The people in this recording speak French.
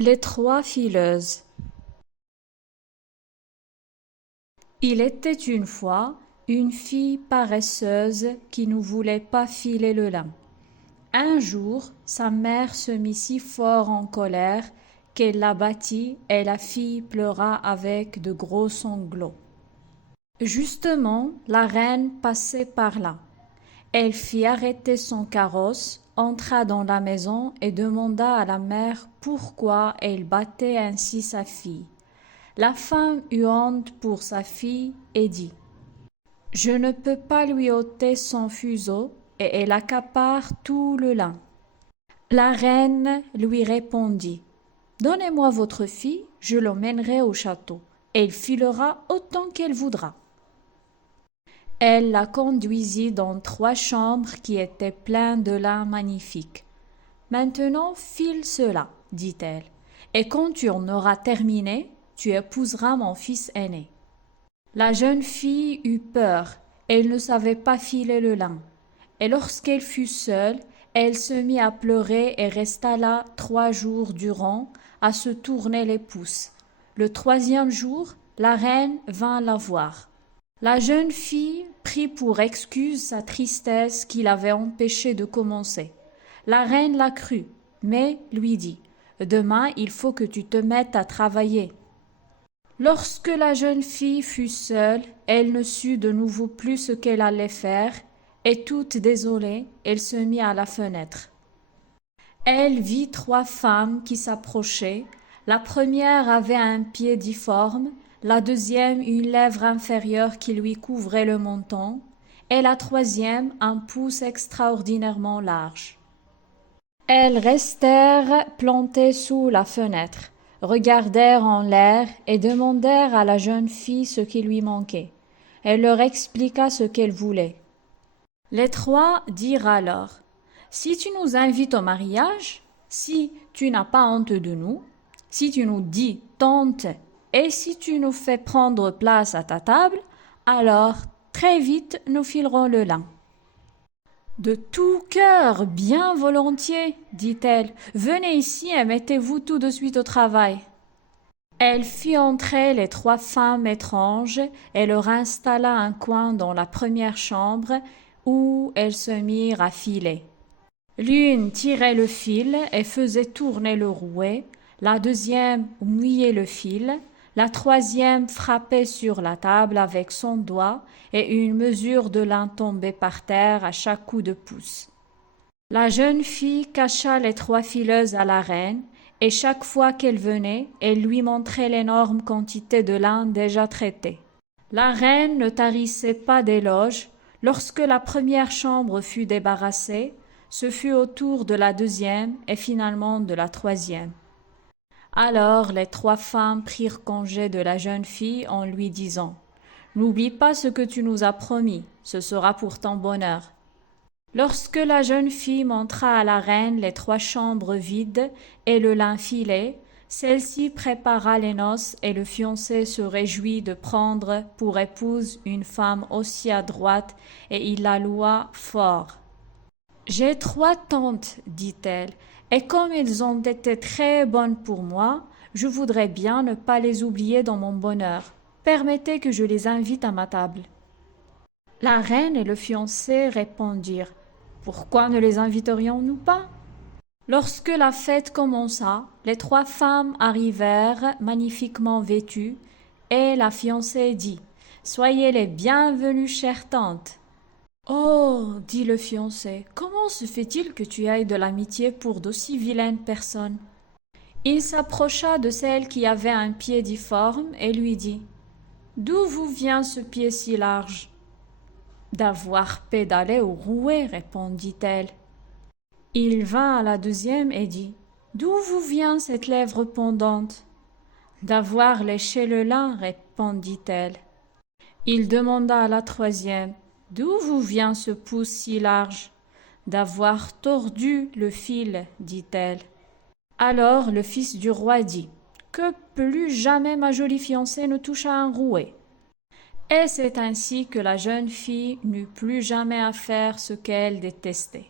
Les trois fileuses. Il était une fois une fille paresseuse qui ne voulait pas filer le lin. Un jour, sa mère se mit si fort en colère qu'elle la battit et la fille pleura avec de gros sanglots. Justement, la reine passait par là. Elle fit arrêter son carrosse, entra dans la maison et demanda à la mère pourquoi elle battait ainsi sa fille. La femme eut honte pour sa fille et dit: Je ne peux pas lui ôter son fuseau, et elle accapare tout le lin. La reine lui répondit: Donnez-moi votre fille, je l'emmènerai au château. Elle filera autant qu'elle voudra. Elle la conduisit dans 3 chambres qui étaient pleines de lin magnifique. Maintenant, file cela, dit-elle, et quand tu en auras terminé, tu épouseras mon fils aîné. La jeune fille eut peur, elle ne savait pas filer le lin, et lorsqu'elle fut seule, elle se mit à pleurer et resta là 3 jours durant, à se tourner les pouces. Le 3e jour, la reine vint la voir. La jeune fille prit pour excuse sa tristesse qui l'avait empêchée de commencer. La reine la crut, mais lui dit: Demain, il faut que tu te mettes à travailler. Lorsque la jeune fille fut seule, elle ne sut de nouveau plus ce qu'elle allait faire, et toute désolée, elle se mit à la fenêtre. Elle vit 3 femmes qui s'approchaient. La première avait un pied difforme, la deuxième une lèvre inférieure qui lui couvrait le menton, et la troisième un pouce extraordinairement large. Elles restèrent plantées sous la fenêtre, regardèrent en l'air et demandèrent à la jeune fille ce qui lui manquait. Elle leur expliqua ce qu'elle voulait. Les 3 dirent alors: Si tu nous invites au mariage, si tu n'as pas honte de nous, si tu nous dis tante et si tu nous fais prendre place à ta table, alors très vite nous filerons le lin. De tout cœur, bien volontiers, dit-elle, venez ici et mettez-vous tout de suite au travail. Elle fit entrer les 3 femmes étranges et leur installa un coin dans la première chambre où elles se mirent à filer. L'une tirait le fil et faisait tourner le rouet, la deuxième mouillait le fil, la troisième frappait sur la table avec son doigt et une mesure de lin tombait par terre à chaque coup de pouce. La jeune fille cacha les 3 fileuses à la reine, et chaque fois qu'elle venait, elle lui montrait l'énorme quantité de lin déjà traité. La reine ne tarissait pas d'éloges. Lorsque la première chambre fut débarrassée, ce fut au tour de la deuxième et finalement de la troisième. Alors les 3 femmes prirent congé de la jeune fille en lui disant: N'oublie pas ce que tu nous as promis, ce sera pour ton bonheur. Lorsque la jeune fille montra à la reine les 3 chambres vides et le lin filé, celle-ci prépara les noces et le fiancé se réjouit de prendre pour épouse une femme aussi adroite et il la loua fort. J'ai 3 tantes, dit-elle, et comme elles ont été très bonnes pour moi, je voudrais bien ne pas les oublier dans mon bonheur. Permettez que je les invite à ma table. La reine et le fiancé répondirent: Pourquoi ne les inviterions-nous pas? Lorsque la fête commença, les 3 femmes arrivèrent magnifiquement vêtues, et la fiancée dit: Soyez les bienvenues, chère tante. Oh, dit le fiancé, comment se fait-il que tu aies de l'amitié pour d'aussi vilaines personnes? Il s'approcha de celle qui avait un pied difforme et lui dit: D'où vous vient ce pied si large? D'avoir pédalé au rouet, répondit-elle. Il vint à la deuxième et dit: D'où vous vient cette lèvre pendante? D'avoir léché le lin, répondit-elle. Il demanda à la troisième: D'où vous vient ce pouce si large? D'avoir tordu le fil, dit-elle. Alors le fils du roi dit: Que plus jamais ma jolie fiancée ne touche à un rouet. Et c'est ainsi que la jeune fille n'eut plus jamais à faire ce qu'elle détestait.